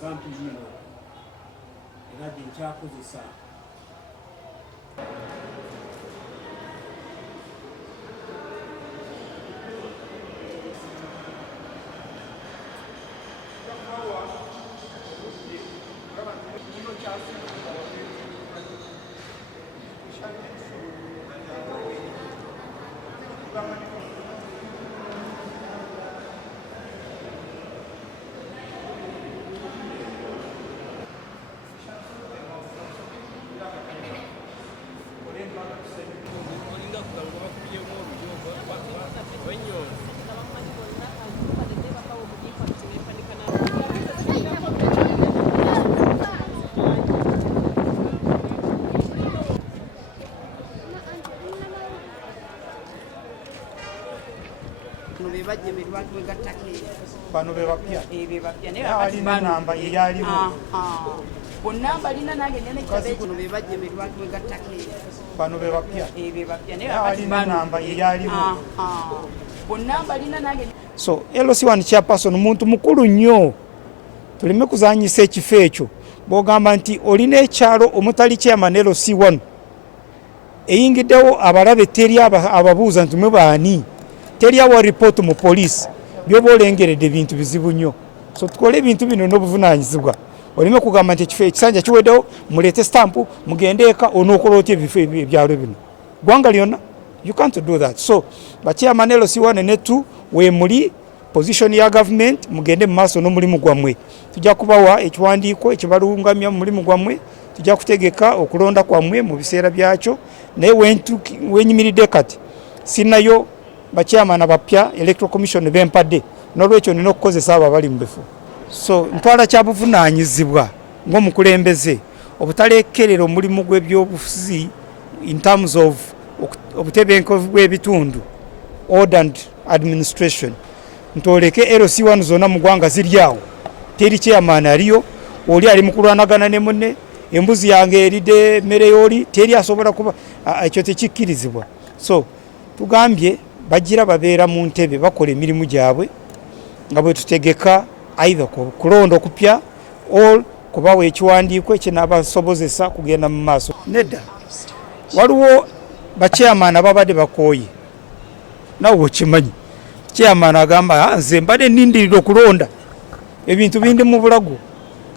sample yino era gye nkyakozesa bano be bapya alina namba eyaliwo bonna balina nange nene kitabe kino be bajje be gattako bano be bapya alina namba eyaliwo bonna balina nange. So LC1 chairperson muntu mukulu nnyo, tuleme kuzanyisa ekifo ekyo bw'ogamba nti olina ekyalo omutali chairman LC1 eyingiddewo abalabe teri ababuuza nti mwe baani teri awa report mu police byoba olengeredde bintu bizibu nnyo. So tukole ebintu bino n'obuvunaanyizibwa, oleme kugamba nti ekifo ekisanja kiweddewo muleete stampu mugende eka onookola otya ebifo ebyalo bino gwanga lyonna. You can't do that. So bachairman LC1 ne 2 we muli position ya government mugende mu maaso n'omulimu gwammwe. Tujja kubawa ekiwandiiko ekibalungamya mu mulimu gwammwe, tujja kutegeka okulonda kwammwe mu biseera byakyo, naye wenyimiridde kati sinayo bachairman abapya electoral commission bempadde n'olwekyo nina okukozesa abo abali mu bifo. So ntwala kya buvunaanyizibwa ng'omukulembeze obutalekerera omulimu gw'ebyobufuzi in terms of obutebenkevu bw'ebitundu order and administration. Ntoleke LC1 zonna mu ggwanga ziri awo, teri chairman aliyo, oli ali mu kulwanagana ne munne, embuzi yange eridde emmere y'oli, teri asobola kuba ekyo tekikkirizibwa. So tugambye bagira babeera mu ntebe bakola emirimu gyabwe nga bwe tutegeka either kulonda okupya or kubawa ekiwandiiko ekinaabasobozesa kugenda mu maaso. Nedda waliwo bachairman ababadde bakooye, nawe okimanyi chairman agamba nze mbadde nnindirira okulonda ebintu bindi mu bulago,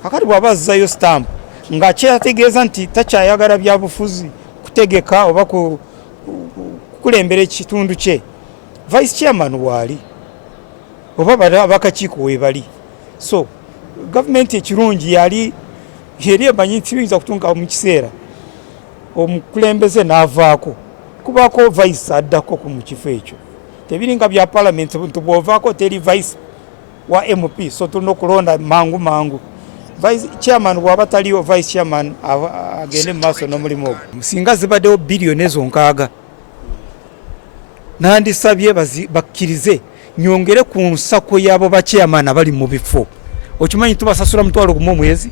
kakati bw'aba azzayo stamp nga kyategeeza nti takyayagala byabufuzi kutegeka oba kukulembera ekitundu kye, vice chairman waali oba abakakiiko weebali. So gavumenti ekirungi yali emanyi nti biyinza kutunga mu kiseera omukulembeze n'avaako kubaako vice addako mu kifo ekyo. Tebiringa bya parliament nti bw'ovaako teri vice wa MP, so tulina okulonda mangu. Vice chairman bw'aba taliyo, vice chairman agende mu maaso n'omulimu ogwo. Singa zibaddewo biliyoni ezo 6 nandisabye bakkirize nyongere ku nsako y'abo bachairman abali mu bifo. Okimanyi tubasasula mutwalo gumu omwezi,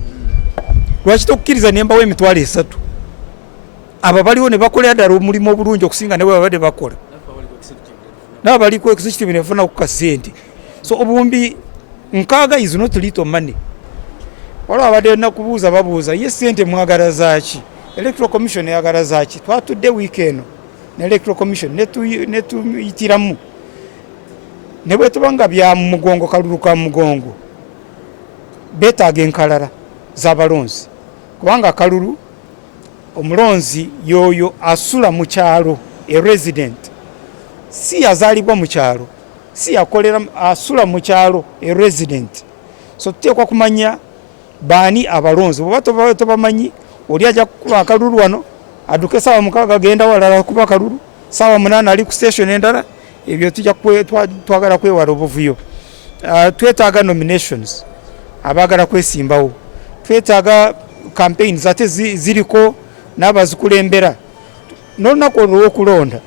lwaki tokkiriza ne mbawo emitwalo 3 abo baliwo ne bakolera ddala omulimu obulungi okusinga ne bwe babadde bakola, n'abali ku executive nefuna ku kasente. So obuwumbi 6 is not little money. Waliwo abadde nakubuuza babuuza ye sente mwagala zaaki, electoral commission yagala zaaki. Twatudde weekend ne electoral commission ne tuyitiramu ne bwe tubanga bya mugongo kalulu ka mugongo beetaaga enkalala z'abalonzi, kubanga kalulu omulonzi yoyo asula mu kyalo, a resident, si yazaalibwa mu kyalo, si yakolera, asula mu kyalo, a resident. So tuteekwa kumanya baani abalonzi. Bw'oba tobamanyi, oli ajja kukuba akalulu wano aduke saawa 6 agenda walala kuba akalulu, saawa 8 ali ku station endala. Ebyo tujja twagala kwewala obuvuyo. Twetaaga nominations abaagala kwesimbawo, twetaaga campaigns ate ziriko n'abazikulembera. N'olunaku olw'okulonda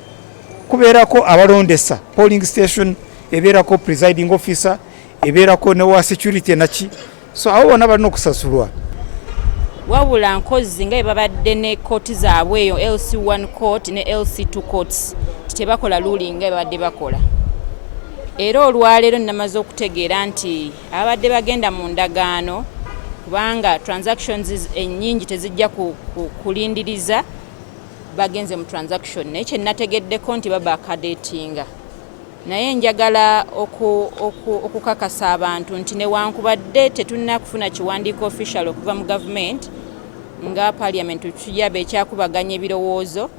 kubeerako abalondesa, polling station ebeerako presiding officer, ebeerako ne wa security naki. So abo bonna balina okusasulwa. Wabula nkozi nga babadde ne kooti zaabwe eyo LC1 court ne LC2 courts tebakola ruling nga babadde bakola. Era olwaleero namaze okutegeera nti abadde bagenda mu ndagaano kubanga transactions ennyingi tezijja kulindiriza bagenze mu transaction naye kye nategeddeko nti baba akadeetinga naye njagala okukakasa abantu nti newankubadde tetulina kufuna kiwandiiko official okuva mu gavumenti nga parliament tuyaba ekyakubaganya ebirowoozo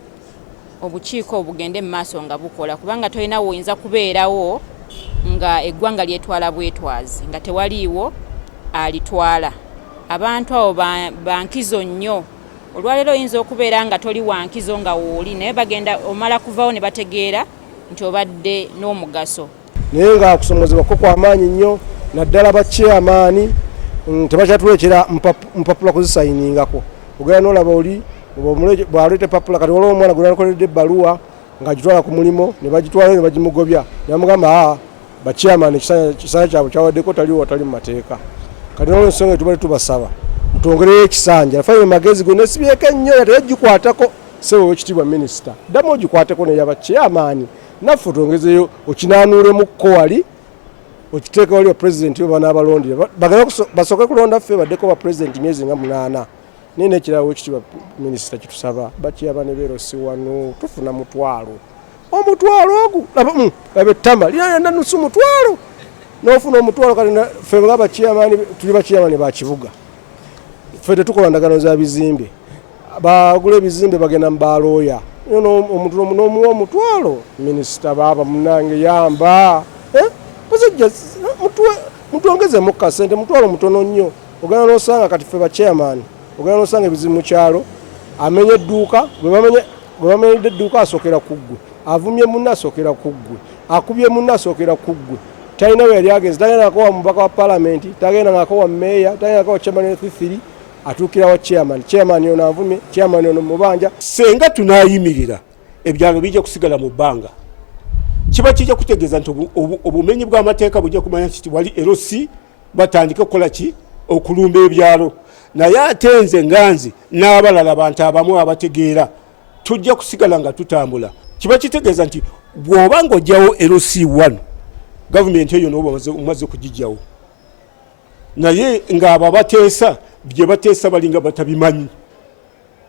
obukiiko obugende mu maaso nga bukola kubanga tolina woyinza kubeerawo nga eggwanga lyetwala bwetwazi nga tewaliiwo alitwala abantu abo bankizo nnyo olwaleero oyinza okubeera nga toli wankizo nga wooli naye bagenda omala kuvawo ne bategeera nti obadde n'omugaso naye nga kusomozebwako kw'amaanyi nnyo naddala bachairman tebakyatuleekera mpapula kuzisayiningako ogenda n'olaba oli bw'aleeta epapula kati waliwo omwana gwe nakoledde ebbaluwa ng'agitwala ku mulimo ne bagitwala ne bagimugobya namugamba bachairman ekisanja kyabwe kyawaddeko taliwo tali mu mateeka kati n'olwensonga tubale tubasaba mutwongereyo ekisanja Raphael Magyezi gwe nesibyeko ennyo teyagikwatako sebo w'ekitiibwa minisita ddamu ogikwateko neyaba chairman naffe otwongezeyo okinaanuulemukko wali okiteeka wali bapulezidenti be banaabalondera basooke kulonda ffe baddeko bapulezidenti myezi nga 8 naye nekirala w'ekitiibwa minisita kitusaba bakyabane beerosi wano tufuna mutwalo omutwalo ogu laba ettama lirana nusu mutwalo n'ofuna omutwalo kati ffe nga bachairman tuli bachairman ba kibuga ffe tetukola ndagano za bizimbe bagula ebizimbe bagenda mu balooya omuntu n'omuwa omutwalo minisita baaba munange yamba mutwongezemu kasente mutwalo mutono nnyo ogenda n'osanga kati ffe bachairman ogenda n'osanga ebizibu mu kyalo amenye edduuka bwe bamenyedde edduuka asookera ku ggwe avumye munne asookera ku ggwe akubye munne asookera ku ggwe talina we yali agenze tagenda nakowa mubaka wa palamenti tagenda nakowa meeya tagenda nakowa chairman w'effifiri atuukira wa chairman ono avumye chairman ono mubanja senga tunaayimirira ebyalo bijja kusigala mu bbanga kiba kijja kutegeeza nti obumenyi bw'amateeka bujja kumanya nti wali LC batandike okukola ki okulumba ebyalo naye ate nze nganzi n'abalala bantu abamu abategeera tujja kusigala nga tutambula kiba kitegeeza nti bw'oba ng'ojjawo LC1 gavumenti eyo n'oba omaze kugijjawo naye ng'abo abateesa bye bateesa balinga batabimanyi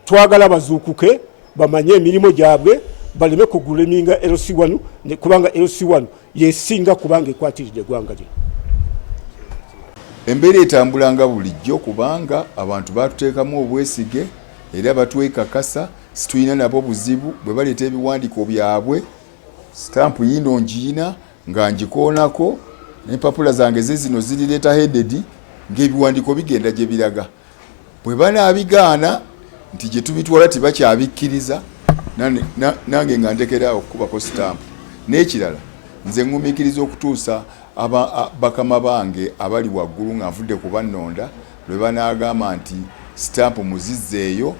twagala bazuukuke bamanye emirimu gyabwe baleme kugula eminga LC1 kubanga LC1 yesinga kubanga ekwatiridde eggwanga lino embeera etambulanga bulijjo kubanga abantu batuteekamu obwesige era batwekakasa situyina nabo buzibu bwe baleeta ebiwandiiko byabwe stampu yino ngiina nga ngikoonako n'empapula zange zino zirireeta headed ng'ebiwandiiko bigenda gye biraga bwe banaabigaana nti gye tubitwala tebakyabikkiriza nange nga ndekeraawo okukubako stampu n'ekirala nze ngumiikiriza okutuusa bakama bange abali waggulu nga nvudde kubannonda lwe banaagamba nti stampu muzizzeeyo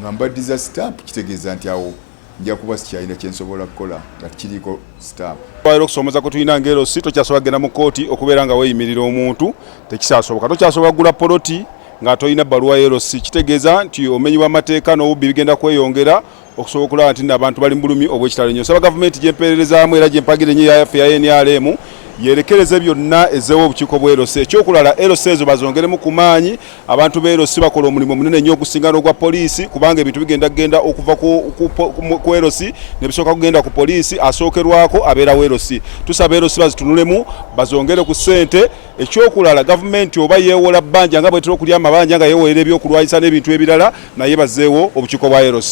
nga mbaddiza stampu kitegeeza nti awo nja kuba sikyalina kyensobola kukola nga kiriko stampu twalira okusomoza ko tulina ngero si tokyasobola kugenda mu kooti okubeera nga weeyimirira omuntu tekisaasoboka tokyasobola kugula poloti nga tolina bbaluwa LC kitegeeza nti omenyi bw'amateeka n'obubbi bigenda kweyongera okusobola okulaba nti abantu bali mu bulumi obw'ekitalo nnyo saba gavumenti gyempeererezaamu era gyempagire nnyo yaffe ya NRM yerekereze byonna ezeewo obukiiko bwa LC ekyokulala LC ezo bazongeremu ku maanyi abantu ba LC bakola omulimu munene nnyo okusinga n'ogwa poliisi kubanga ebintu bigenda okuva ku LC ne bisooka kugenda ku poliisi asookerwako abeerawo LC tusaba LC bazitunulemu bazongere ku ssente ekyokulala gavumenti oba yeewola bbanja nga bwetera okulya amabanja nga yeewolera ebyokulwanyisa n'ebintu ebirala naye bazeewo obukiiko bwa LC